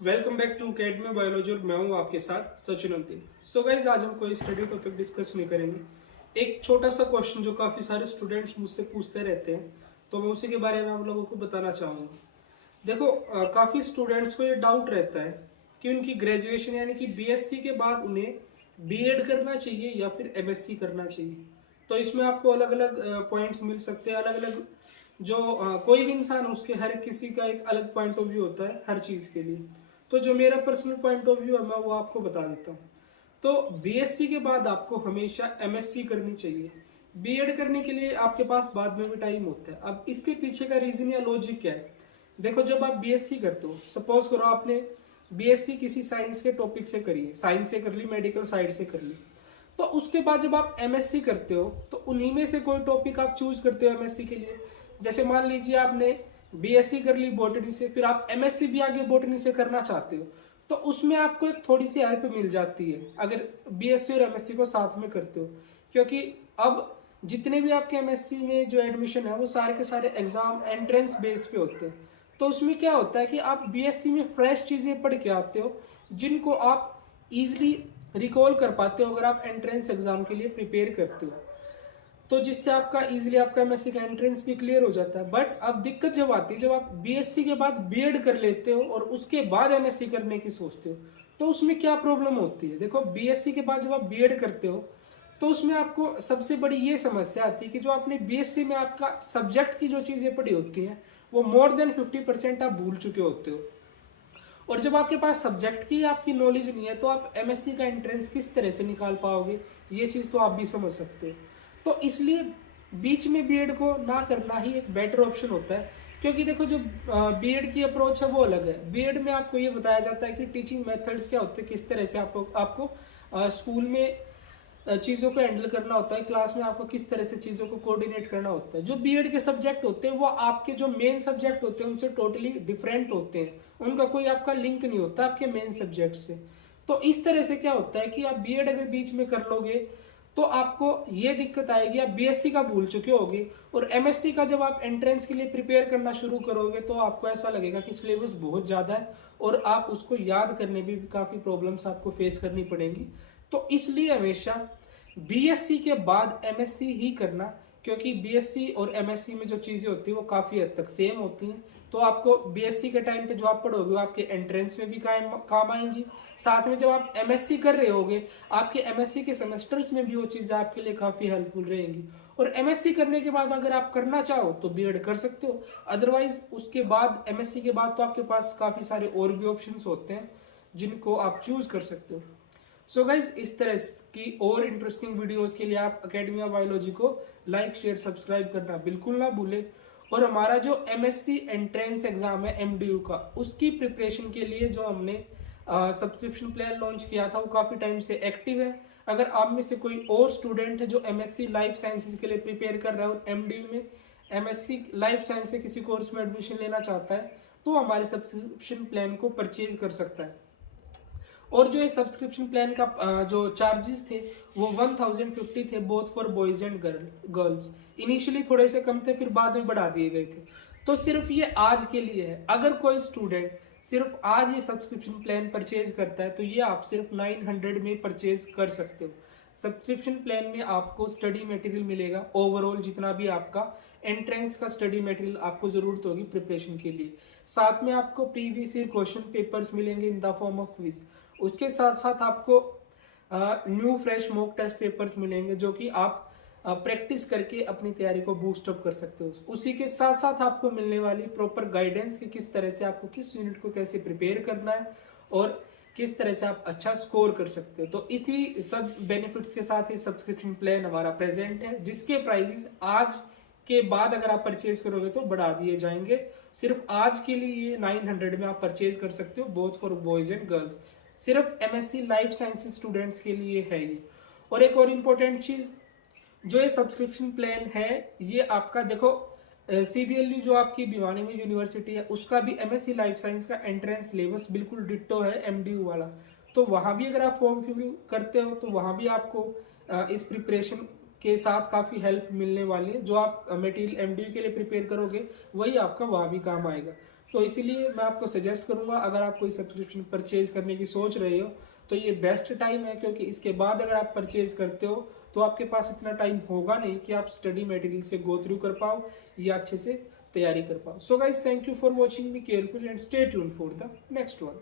Welcome back to academy biology और मैं हूं आपके साथ सचिन अंतिम। सो गाइज आज हम कोई स्टडी टॉपिक डिस्कस नहीं करेंगे। एक छोटा सा क्वेश्चन जो काफ़ी सारे स्टूडेंट्स मुझसे पूछते रहते हैं, तो मैं उसी के बारे में आप लोगों को बताना चाहूँगा। देखो काफ़ी स्टूडेंट्स को ये डाउट रहता है कि उनकी ग्रेजुएशन यानी कि बीएससी के बाद उन्हें बीएड करना चाहिए या फिर एमएससी करना चाहिए। तो इसमें आपको अलग अलग पॉइंट्स मिल सकते हैं। अलग अलग जो कोई भी इंसान है उसके हर किसी का एक अलग पॉइंट ऑफ व्यू होता है हर चीज़ के लिए। तो जो मेरा पर्सनल पॉइंट ऑफ व्यू है मैं वो आपको बता देता हूँ। तो बीएससी के बाद आपको हमेशा एमएससी करनी चाहिए। बीएड करने के लिए आपके पास बाद में भी टाइम होता है। अब इसके पीछे का रीजन या लॉजिक क्या है? देखो, जब आप बीएससी करते हो, सपोज करो आपने बीएससी किसी साइंस के टॉपिक से करी है, साइंस से कर ली, मेडिकल साइड से कर ली, तो उसके बाद जब आप एमएससी करते हो तो उन्हीं में से कोई टॉपिक आप चूज करते हो एमएससी के लिए। जैसे मान लीजिए आपने बीएससी कर ली बॉटनी से, फिर आप एमएससी भी आगे बॉटनी से करना चाहते हो, तो उसमें आपको एक थोड़ी सी हेल्प मिल जाती है अगर बीएससी और एमएससी को साथ में करते हो। क्योंकि अब जितने भी आपके एमएससी में जो एडमिशन है वो सारे के सारे एग्जाम एंट्रेंस बेस पे होते हैं। तो उसमें क्या होता है कि आप बीएससी में फ्रेश चीज़ें पढ़ के आते हो जिनको आप इजीली रिकॉल कर पाते हो अगर आप एंट्रेंस एग्जाम के लिए प्रिपेयर करते हो, तो जिससे आपका इजीली आपका एमएससी का एंट्रेंस भी क्लियर हो जाता है। बट अब दिक्कत जब आती है जब आप बीएससी के बाद बीएड कर लेते हो और उसके बाद एमएससी करने की सोचते हो, तो उसमें क्या प्रॉब्लम होती है? देखो, बीएससी के बाद जब आप बीएड करते हो तो उसमें आपको सबसे बड़ी ये समस्या आती है कि जो आपने बीएससी में आपका सब्जेक्ट की जो चीज़ें पढ़ी होती हैं वो मोर देन 50% आप भूल चुके होते हो। और जब आपके पास सब्जेक्ट की आपकी नॉलेज नहीं है तो आप एमएससी का एंट्रेंस किस तरह से निकाल पाओगे? ये चीज़ तो आप भी समझ सकते हो। तो इसलिए बीच में बीएड को ना करना ही एक बेटर ऑप्शन होता है। क्योंकि देखो, जो बीएड की अप्रोच है वो अलग है। बीएड में आपको ये बताया जाता है कि टीचिंग मेथड्स क्या होते हैं, किस तरह से आपको स्कूल में चीज़ों को हैंडल करना होता है, क्लास में आपको किस तरह से चीज़ों को कोऑर्डिनेट करना होता है। जो बीएड के सब्जेक्ट होते हैं वो आपके जो मेन सब्जेक्ट होते हैं उनसे टोटली डिफरेंट होते हैं। उनका कोई आपका लिंक नहीं होता आपके मेन सब्जेक्ट से। तो इस तरह से क्या होता है कि आप बीएड अगर बीच में कर लोगे तो आपको ये दिक्कत आएगी, आप बीएससी का भूल चुके होगे और एमएससी का जब आप एंट्रेंस के लिए प्रिपेयर करना शुरू करोगे तो आपको ऐसा लगेगा कि सिलेबस बहुत ज़्यादा है और आप उसको याद करने में भी काफ़ी प्रॉब्लम्स आपको फेस करनी पड़ेंगी। तो इसलिए हमेशा बीएससी के बाद एमएससी ही करना, क्योंकि बीएससी और एमएससी में जो चीज़ें होती है वो काफ़ी हद तक सेम होती हैं। तो आपको बीएससी के टाइम पे जो आप पढ़ोगे वो आपके एंट्रेंस में भी काम आएंगी। साथ में जब आप एमएससी कर रहे होगे आपके एमएससी के सेमेस्टर्स में भी वो चीज़ें आपके लिए काफ़ी हेल्पफुल रहेंगी। और एमएससी करने के बाद अगर आप करना चाहो तो बीएड कर सकते हो। अदरवाइज उसके बाद एमएससी के बाद तो आपके पास काफ़ी सारे और भी ऑप्शंस होते हैं जिनको आप चूज कर सकते हो। सो गाइज, इस तरह की और इंटरेस्टिंग वीडियोस के लिए आप अकेडमी ऑफ बायोलॉजी को लाइक शेयर सब्सक्राइब करना बिल्कुल ना भूलें। और हमारा जो एमएससी एंट्रेंस एग्जाम है एमडीयू का, उसकी प्रिपरेशन के लिए जो हमने सब्सक्रिप्शन प्लान लॉन्च किया था वो काफ़ी टाइम से एक्टिव है। अगर आप में से कोई और स्टूडेंट है जो एमएससी लाइफ साइंसेज के लिए प्रिपेयर कर रहा है और एमडीयू में एमएससी लाइफ साइंस से किसी कोर्स में एडमिशन लेना चाहता है तो हमारे सब्सक्रिप्शन प्लान को परचेज कर सकता है। और जो ये सब्सक्रिप्शन प्लान का जो चार्जेस थे वो 1050 थे, both for boys and girls. Initially थोड़े से कम थे, फिर बाद में बढ़ा दिए गए थे। तो सिर्फ ये आज के लिए है। अगर कोई स्टूडेंट सिर्फ आज ये सब्सक्रिप्शन प्लान परचेज करता है तो ये आप सिर्फ 900 में परचेज कर सकते हो। सब्सक्रिप्शन प्लान में आपको स्टडी मटेरियल मिलेगा, ओवरऑल जितना भी आपका एंट्रेंस का स्टडी मटेरियल आपको जरूरत होगी प्रिपरेशन के लिए। साथ में आपको प्रीवियस ईयर क्वेश्चन पेपर्स मिलेंगे in the form of quiz. उसके साथ साथ आपको new fresh mock test papers मिलेंगे जो कि आप प्रैक्टिस करके अपनी तैयारी को बूस्ट अप कर सकते हो। उसी के साथ साथ आपको मिलने वाली प्रॉपर गाइडेंस कि किस तरह से आपको किस यूनिट को कैसे प्रिपेयर करना है और किस तरह से आप अच्छा स्कोर कर सकते हो। तो इसी सब बेनिफिट्स के साथ ही सब्सक्रिप्शन प्लान हमारा प्रेजेंट है, जिसके प्राइजेस आज के बाद अगर आप परचेज करोगे तो बढ़ा दिए जाएंगे। सिर्फ आज के लिए 900 में आप परचेज कर सकते हो, both for boys and girls. सिर्फ एमएससी लाइफ साइंसेज स्टूडेंट्स के लिए है ये। और एक और इम्पोर्टेंट चीज, जो ये सब्सक्रिप्शन प्लान है ये आपका देखो, सीबीएलयू जो आपकी भिवानी में यूनिवर्सिटी है उसका भी एमएससी लाइफ साइंस का एंट्रेंस सिलेबस बिल्कुल डिट्टो है एमडीयू वाला। तो वहां भी अगर आप फॉर्म फिल करते हो तो वहां भी आपको इस प्रिपरेशन के साथ काफी हेल्प मिलने वाली है। जो आप मटेरियल एमडीयू के लिए प्रिपेयर करोगे वही आपका वहां भी काम आएगा। तो इसीलिए मैं आपको सजेस्ट करूंगा, अगर आप कोई सब्सक्रिप्शन परचेज करने की सोच रहे हो तो ये बेस्ट टाइम है, क्योंकि इसके बाद अगर आप परचेज करते हो तो आपके पास इतना टाइम होगा नहीं कि आप स्टडी मटेरियल से गो थ्रू कर पाओ या अच्छे से तैयारी कर पाओ। So guys, thank you for watching me carefully and stay tuned for the next one.